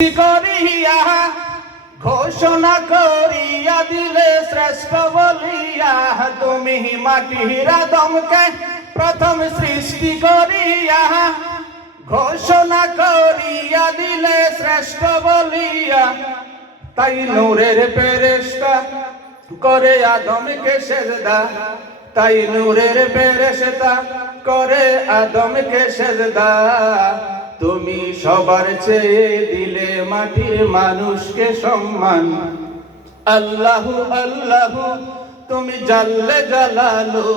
করিয়া ঘোষণা করিয়া দিলে শ্রেষ্ঠ বলিয়া, তুমি মাটির আদমকে প্রথম সৃষ্টি করিয়া ঘোষণা করিয়া দিলে শ্রেষ্ঠ বলিয়া, তাই নূরের ফেরেশতা করে আদমকে সেজদা, তাই নূরের ফেরেশতা করে আদমকে সেজদা। তুমি সবার চেয়ে দিলে মাটির মানুষকে সম্মান। আল্লাহু আল্লাহু তুমি জাল্লে জালালু,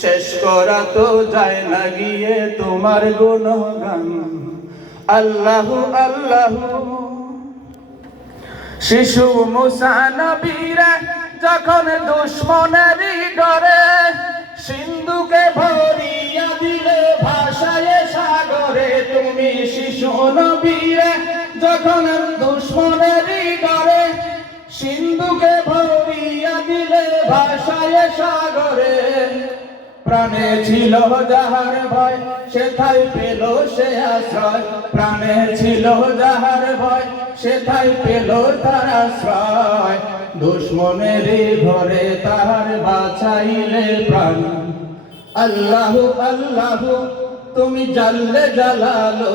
শেষ করা তো যায় না গিয়ে তোমার গুণগান। আল্লাহু আল্লাহু। শিশু মুসা নবীরা যখন দুশ্মনেরই ডরে সিন্ধুকে ভরিয়া দিলে ভাষায় সাগরে, তুমি শিশু নবীরা যখন দুশ্মনেরই ডরে সিন্ধুকে ভরিয়া দিলে ভাষায় সাগরে। প্রাণে ছিল যাহার ভয় সেথাই পেল সে আশ্রয়, প্রাণে ছিল যাহার ভয় সেথাই পেল তার আশ্রয়। দুশ্মনেরই ঘরে তাহার বাঁচাইলে প্রাণ। আল্লাহু আল্লাহু তুমি জাল্লে জালালু,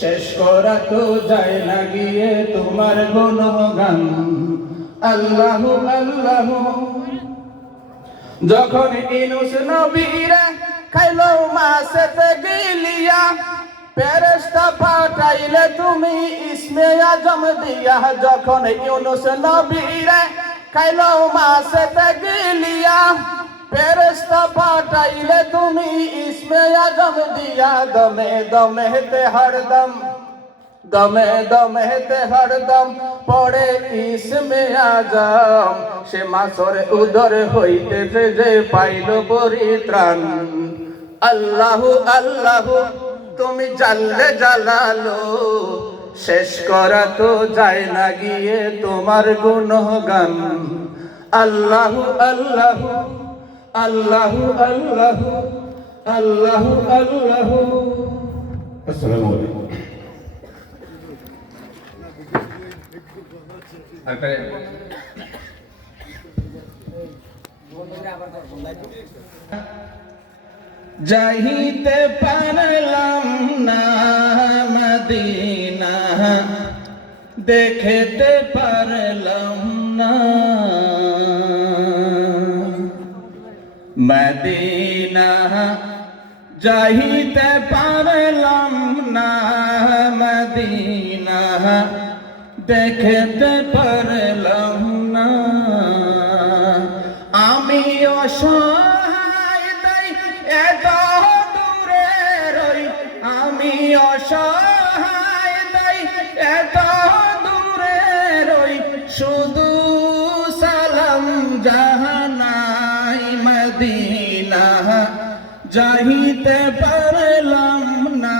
শেষ করা তো যায় না গিয়ে তোমার গুণগান। আল্লাহু আল্লাহু। যখন ইউনূস নবীরা খাইলো মাছেতে গিলিয়া, ফেরেশতা পাঠাইলে তুমি ইসমে আজম দিয়া। যখন ইউনূস নবীরা খাইলো মাছেতে গিলিয়া, ফেরেশতা পাঠাইলে তুমি ইসমে আজম দিয়া। দমে দমেতে হরদম, দমে দমেতে হরদম পড়ে ইসমে আজম, সে মাসর উদর হইতেছে যে পাইল পরিত্রাণ। আল্লাহু আল্লাহু তুমি জাল্লে জালালু, শেষ করা তো যায় না গিয়ে তোমার গুণগান। আল্লাহু আল্লাহু আল্লাহু আল্লাহু আল্লাহু আল্লাহু। আসসালামু আলাইকুম। যাইতে পারলাম না মদিনা, দেখতে পারলাম না মদিনা, যাইতে পারলাম না মদিনা, দেখতে পারলাম না। আমি অসহায় তাই এত দূরে রই, আমি অসহায় তাই এত দূরে রই, শুধু সালাম জাহানাই মদিনা, যাইতে পারলাম না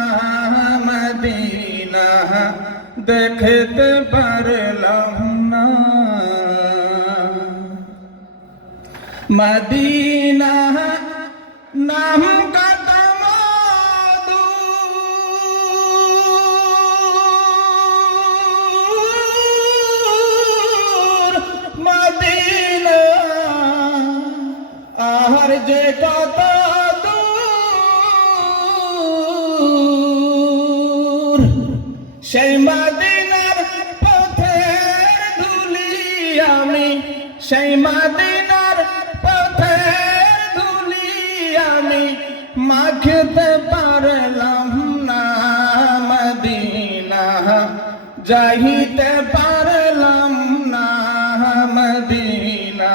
মদিনা, দেখতে পারলাম না মদিনা। নাম কত মধু, মদিনা আর যে কত দূর, সেই মদিনার পথের ধুলি আমি, সেই মদিনার পথের ধুলি আমি, মাখতে পারলাম না মদিনা, যাইতে পারলাম না মদিনা,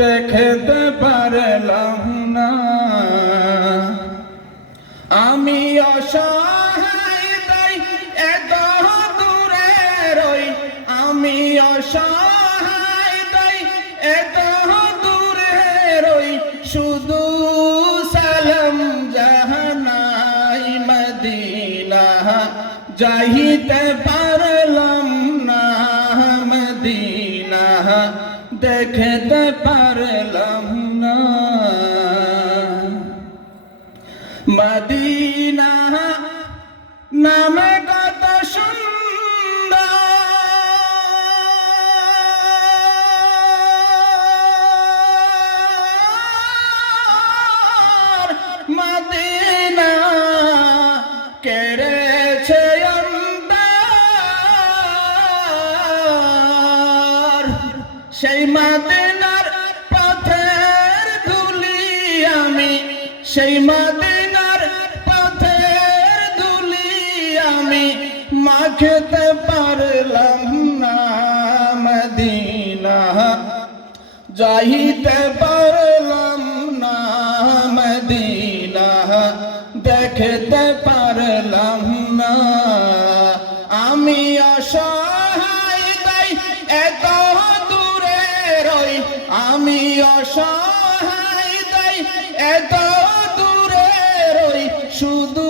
দেখতে পারলাম না। আমি অসহায় তাই এত দূরে রই, আমি অসহায় তাই এত দূরে রই, শুধু সালাম জাহানাই মদিনা, যাইতে পারলাম না মদিনা, দেখতে পারলাম না মদিনা। নামে কত সুন্দর সেই মদিনার পথের ধুলি আমি, সেই মদিনার পথের ধুলি আমি মাখতে পারলাম না। মদিনা যাইতে পারলাম না, মদিনা দেখতে পারলাম না। আমি অসহায় তাই এত দূরে রই, আমি অসহায় তাই এত দূরে রই, শুধু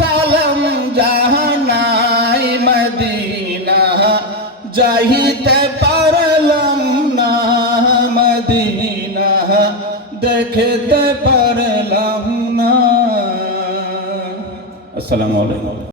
সালাম জাহানাই মদিনা যাইতে পারলাম না। মদিনা দেখতে পারলাম না। আসসালামু আলাইকুম।